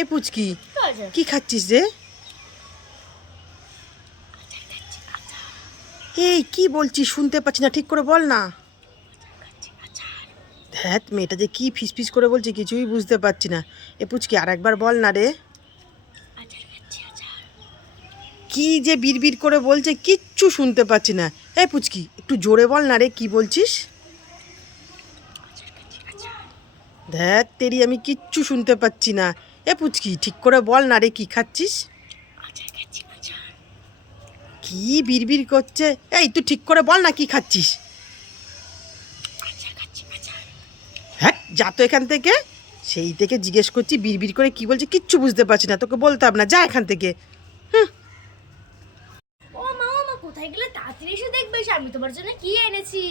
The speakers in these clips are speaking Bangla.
এ পুচকি কি খাচ্ছিস রে? এই কি বলছিস শুনতে পাচ্ছি না, ঠিক করে বল না। হ্যাঁ মেয়েটা যে কি ফিস ফিস করে বলছে কিছুই বুঝতে পারছি না। এ পুচকি আর একবার বল না রে। কি যে বিড়বিড় করে বলছে কিচ্ছু শুনতে পাচ্ছি না। এ পুচকি একটু জোরে বল না রে, কি বলছিস? ধ্যাত তেরি আমি কিচ্ছু শুনতে পাচ্ছি না। এ পুচকি ঠিক করে বল না রে, কি খাচ্ছিস? কি বিড়বিড় করছে? এই তুই ঠিক করে বল না কি খাচ্ছিস। হ্যাঁ যা তো এখান থেকে। সেই থেকে জিজ্ঞেস করছি বিড়বিড় করে কি বলছে কিচ্ছু বুঝতে পারছি না, তোকে বলতাম না, যা এখান থেকে। কোথায় গেলে তাড়াতাড়ি এসে দেখবে আমি তোমার জন্য কি এনেছি।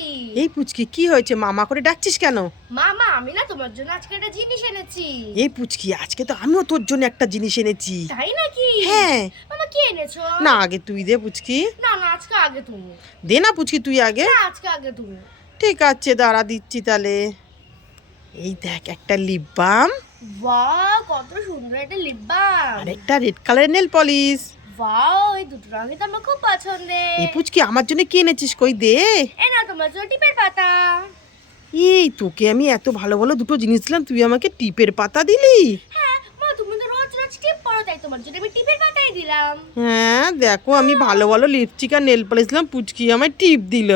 এই পুচকি কি হয়েছে, মামা করে ডাকছিস কেন? মামা আমি না তোমার জন্য আজকে একটা জিনিস এনেছি। এই পুচকি আজকে তো আমিও তোর জন্য একটা জিনিস এনেছি। তাই নাকি? হ্যাঁ। মামা কি এনেছো? না আগে তুই দে পুচকি। না না আজকে আগে তুমি। দে না পুচকি তুই আগে। না আজকে আগে তুমি। ঠিক আছে দাঁড়া দিচ্ছি তাহলে। এই দেখ একটা লিপ বাম। বাহ কত সুন্দর একটা লিপ বাম। আর একটা রেড কালারের নেল পলিশ। ওয়াও এই দুটো রঙই তো আমার খুব পছন্দের। এই পুচকি আমার জন্য কি এনেছিস কই দে। এই না তোমার জন্য টিপের পাতা। এই তোকে আমি এত ভালো ভালো দুটো জিনিস দিলাম, তুই আমাকে টিপের পাতা দিলি? হ্যাঁ মা তুমি তো রোজ রোজ টিপ পরো, তাই তোমার জন্য আমি টিপের পাতাই দিলাম। হ্যাঁ দেখো আমি ভালো ভালো লিপস্টিক আর নেল পলিশ দিলাম, পুচকি আমায় টিপ দিল।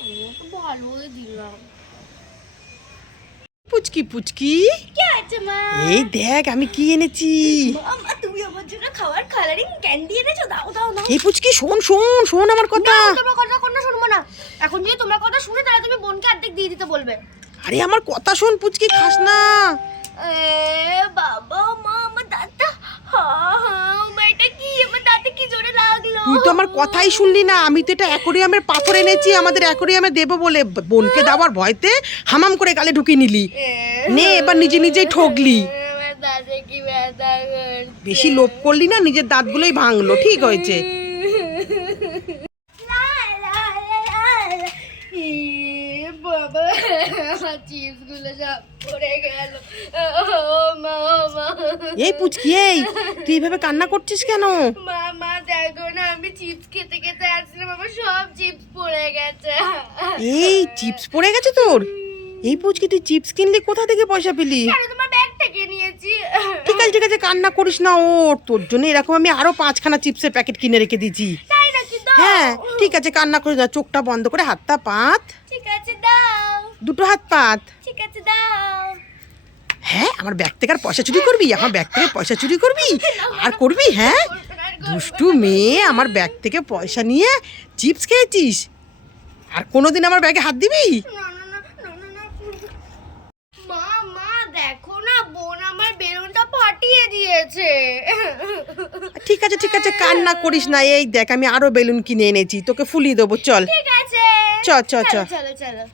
আমি তো ভালোই দিলাম। পুচকি পুচকি কি আছে মা? এই দেখ আমি কি এনেছি। মামা তুমি আমার জন্য খাবার কালারিং ক্যান্ডি এনেছো, দাও দাও দাও। এই পুচকি শোন শোন শোন আমার কথা। তোমার কথা কোনো শুনবো না। এখন যদি তোমার কথা শুনে তাহলে তুমি বোনকে অর্ধেক দিয়ে দিতে বলবে। আরে আমার কথা শোন পুচকি, খাস না। বাবা মা আমার দাঁতটা এটা কি, আমার দাঁতে কি জোরে লাগলো। তুই তো আমার কথাই শুনলি না। আমি তো এটা অ্যাকোরিয়ামের পাথর এনেছি, আমাদের অ্যাকোরিয়ামে দেবো বলে বোনকে দেওয়ার ভয়তে হামাম করে গালে ঢুকিয়ে নিলি। নে এবার নিজে নিজেই ঠকলি। আমার দাঁতে কি ব্যথা করছে। বেশি লোভ করলি না, নিজের দাঁতগুলোই ভাঙলো। ঠিক হয়েছে। বাবা আমার চিপস গুলো সব পড়ে গেল। এই পুচকি এই তুই এইভাবে কান্না করছিস কেন? মামা দেখো না আমি চিপস খেতে খেতে আসছিলাম, আমার সব চিপস পড়ে গেছে। এই চিপস পড়ে গেছে তোর? এই পুচকি তুই চিপস কিনলি কোথা থেকে পয়সা পেলি? আরে তোমার ব্যাগ থেকে নিয়েছি। ঠিক আছে ঠিক আছে কান্না করিস না। ও তোর জন্য এরকম আমি আরো 5খানা চিপসের প্যাকেট কিনে রেখে দিয়েছি। তাই নাকি? দাও। হ্যাঁ ঠিক আছে কান্না করিস না, চোখটা বন্ধ করে হাতটা পাত। ঠিক আছে দাও। দুটো হাত পাত। ঠিক আছে দাও। হ্যাঁ আমার ব্যাগ থেকে আর পয়সা চুরি করবি? আমার ব্যাগ থেকে পয়সা চুরি করবি? আর করবি? হ্যাঁ দুষ্টু মেয়ে, আমার ব্যাগ থেকে পয়সা নিয়ে চিপস খেয়েছিস, আর কোনোদিন আমার ব্যাগে হাত দিবি? মা মা দেখো না বোন আমার বেলুনটা ফাটিয়ে দিয়েছে। ঠিক আছে ঠিক আছে কান্না করিস না। এই দেখ আমি আরো বেলুন কিনে এনেছি, তোকে ফুলিয়ে দেবো। চল ঠিক আছে চ চ চ। চলো চলো।